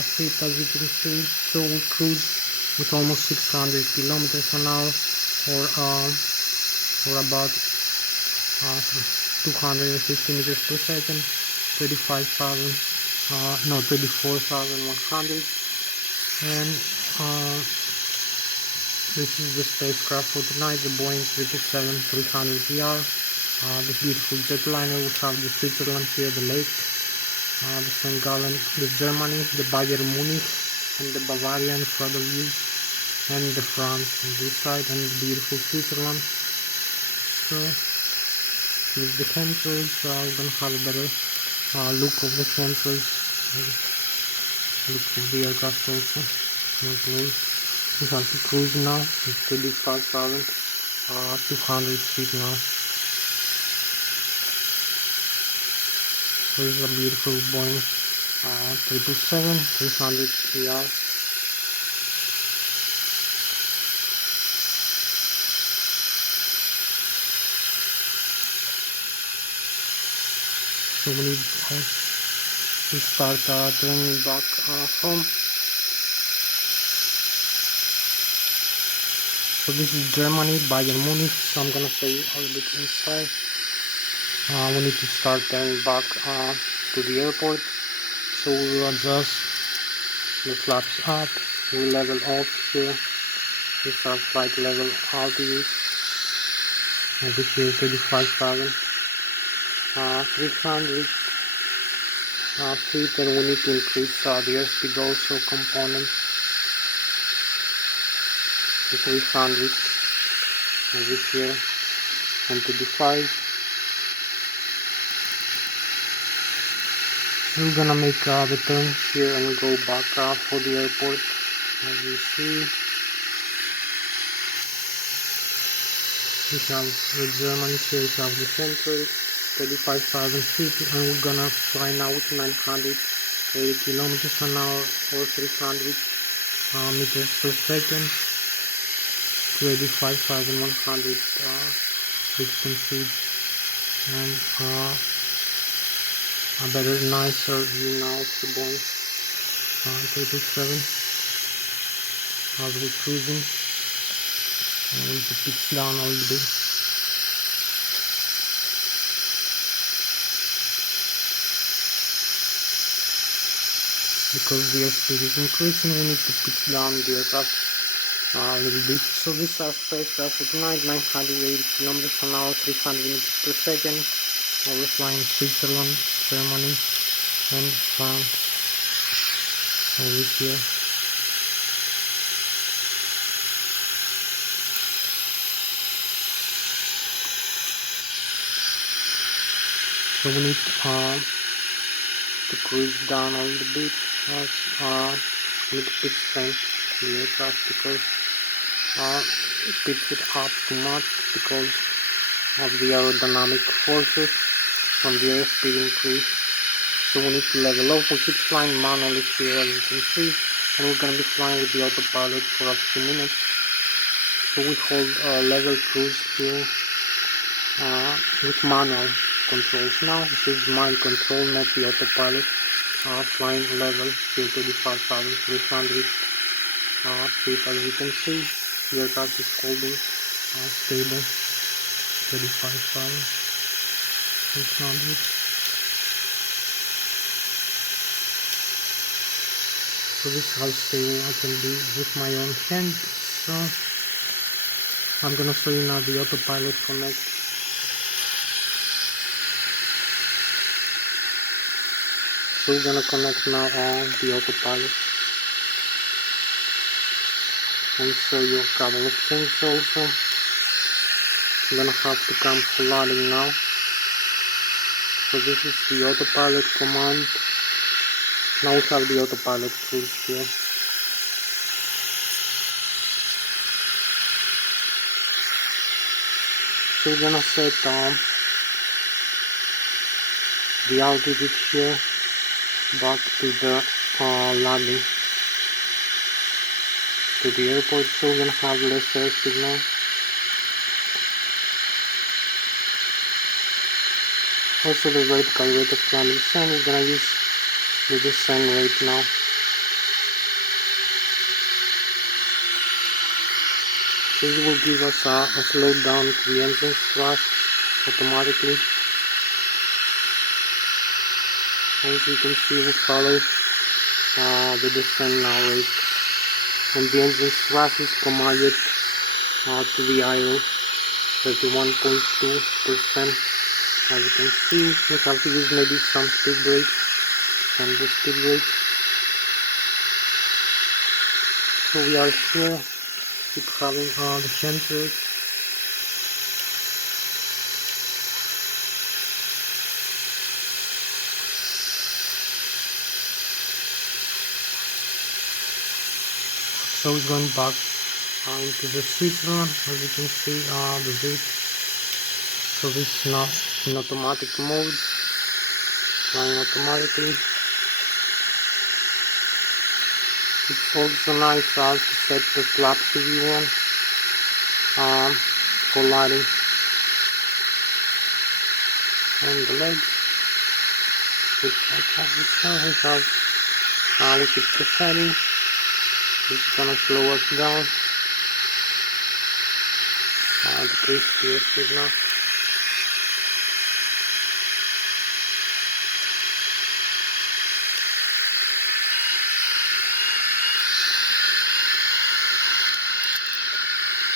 feet, as you can see. So we cruise with almost 600 kilometers an hour, or about 250 meters per second, 34,100. And this is the spacecraft for tonight, the Boeing 777-300ER. This beautiful jetliner. We have the Switzerland here, the lake, the St. Gallen, the Germany, the Bayern Munich, and the Bavaria in front of you, and the France on this side, and the beautiful Switzerland. So with the chemtrails, we're gonna have a better look of the sensors, look of the aircraft also. We have to cruise now. It's 35,200 feet now. This is a beautiful Boeing 777-300 ER. So we need to start turning back home. So this is Germany, Bayern Munich. So I'm gonna show you a little bit inside. We need to start turning back to the airport. So we will adjust the flaps up. We level off here. This is our flight level altitude. Over here 35,300 feet, and we need to increase the airspeed also component to 300 over here and 35. We're gonna make the turn here and go back for the airport. As you see, we have the Germany here, we have the center, 35,000 feet, and we're gonna fly now with 980 kilometers an hour or 300 meters per second to 85,116 feet, and a better, nicer view now of the Boeing 777 as we're cruising. And we need to pitch down a little bit. Because the airspeed is increasing, we need to pitch down the aircraft a little bit. So this is our spacecraft for tonight, 980 kilometers an hour, 300 meters per second. We're flying Switzerland, Germany, and France over here. So we need to cruise down a little bit as we need to pitch strength to the aircraft because pitch it up too much because of the aerodynamic forces from the airspeed increase. So we need to level off. We keep flying manually here as you can see, and we're going to be flying with the autopilot for a few minutes. So we hold level cruise here with manual controls now. This is mind control, not the autopilot. Flying level here 35,300 feet. As you can see, the aircraft is holding stable 35,600. So this is how stable I can be with my own hand. So I'm gonna show you now the autopilot connect. So we're gonna connect now the autopilot and show you a couple of things also. I'm gonna have to come flooding now. So this is the autopilot command. Now we have the autopilot cruise here. So we're gonna set the altitude here back to the landing to the airport. So we're gonna have less airspeed now. Also the vertical rate of climb descent, we're gonna use the descent rate now. This will give us a slowdown to the engine thrust automatically. As you can see, we follow the descent now rate, and the engine thrust is commanded to the idle 31.2%. As you can see, we have to use maybe some speed brakes and the speed brake. So we are here, keep having the sensors. So we're going back into the Switzerland. As you can see, the bridge. So this is now in automatic mode, flying automatically. It's also nice to set the flaps if you want for lighting and the legs. Which I we keep the setting. It's gonna slow us down. Decrease the signal.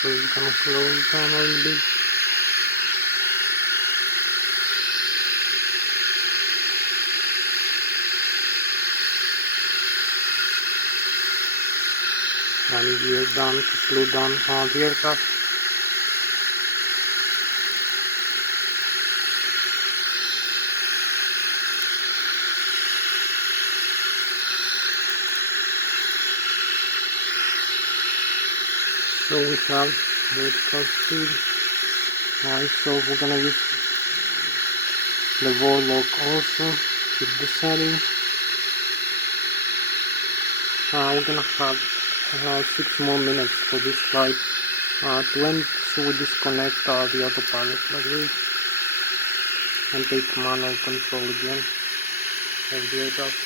So it's gonna slow it down a little bit. And we are done to slow down the aircraft. So we have vertical speed. So we're gonna use the lock also. Keep the setting. We're gonna have 6 more minutes for this flight to end. So we disconnect the autopilot like this and take manual control again of the aircraft.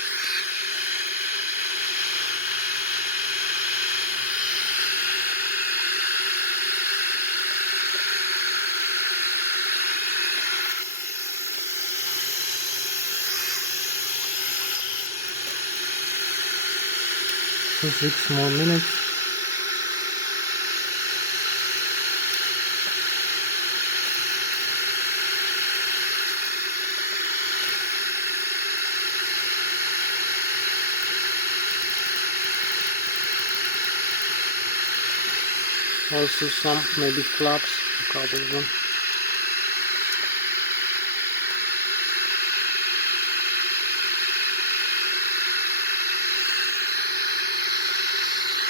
So 6 more minutes. Also some maybe flaps, a couple of them.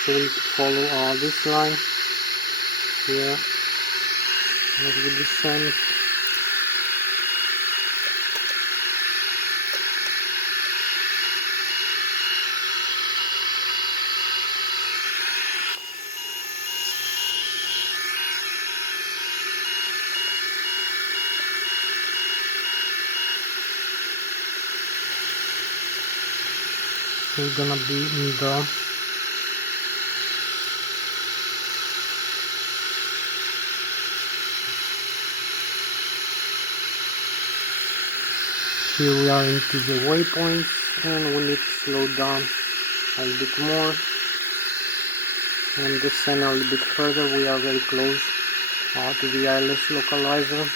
So we need to follow this line here as we descend. We're gonna be in the here we are into the waypoints, and we need to slow down a little bit more and descend a little bit further. We are very close to the Lszh localizer.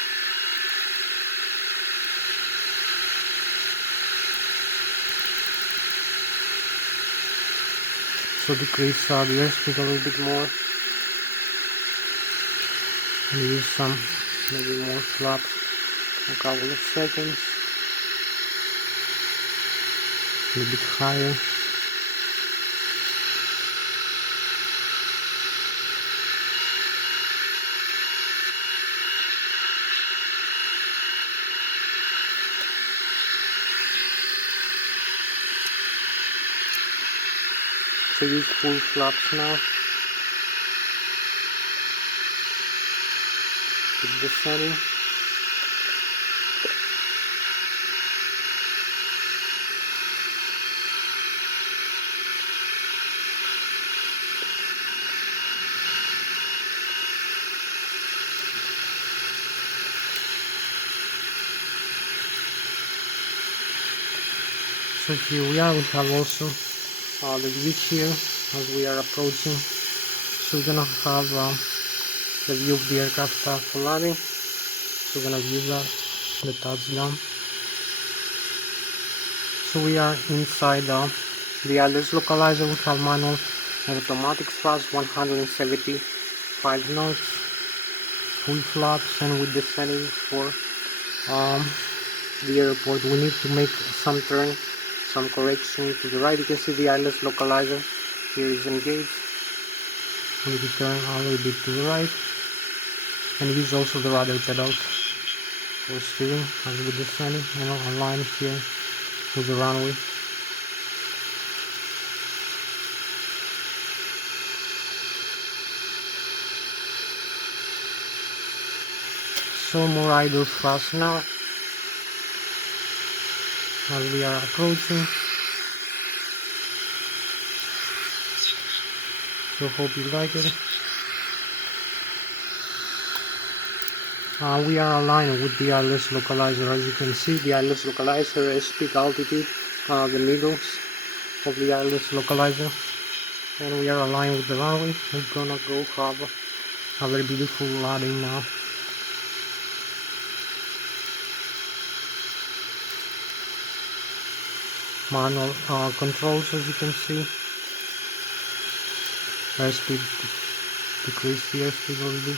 So decrease the airspeed a little bit more and use some maybe more flaps, a couple of seconds, a little bit higher. So use full flaps now. Keep the setting. So here we are. We have also the view here as we are approaching. So we're gonna have the view of the aircraft for landing. So we're gonna view the touchdown. So we are inside the Lszh localizer. We have manual and automatic thrust, 175 knots, full flaps, and with the setting for the airport. We need to make some turn, some correction to the right. You can see the Lszh localizer here is engaged. We need to turn a little bit to the right and use also the rudder pedal for steering as we're descending, align here with the runway. So more idle thrust now as we are approaching. So hope you like it. We are aligned with the Lszh localizer. As you can see, the Lszh localizer is speed altitude, the needles of the Lszh localizer, and we are aligned with the runway. We're gonna go have a very beautiful landing now. Manual controls, as you can see. Airspeed decrease the airspeed already.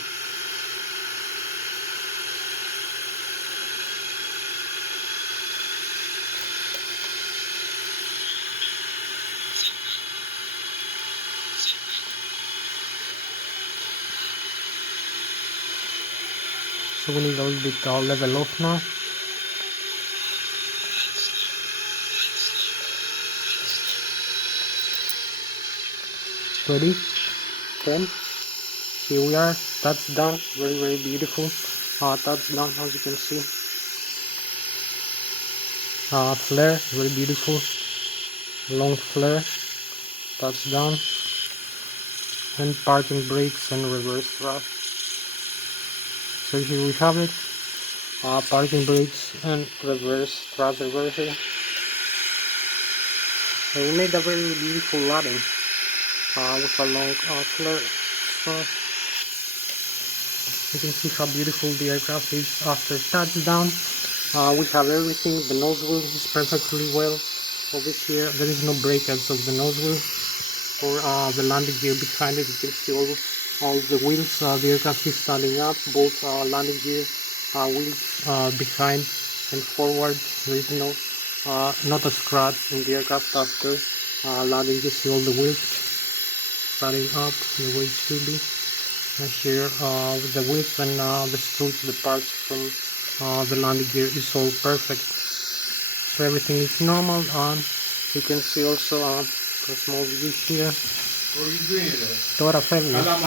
So we need a little bit level off now. Ready? 10. Here we are. Touchdown. Very, very beautiful. Touchdown, as you can see. Flare. Very beautiful. Long flare. Touchdown. And parking brakes and reverse thrust. So here we have it. Parking brakes and reverse thrust reversal. So we made a very beautiful landing with a long flare. So you can see how beautiful the aircraft is after touchdown. We have everything. The nose wheel is perfectly well. Over here there is no breakage of the nose wheel or the landing gear behind it. You can see all the wheels. The aircraft is standing up. Both landing gear wheels behind and forward. There is not a scratch in the aircraft after landing. You see all the wheels starting up the way it should be. Here with the wheels and the screws, the parts from the landing gear is all perfect. So everything is normal. You can see also a small view here. What are you doing?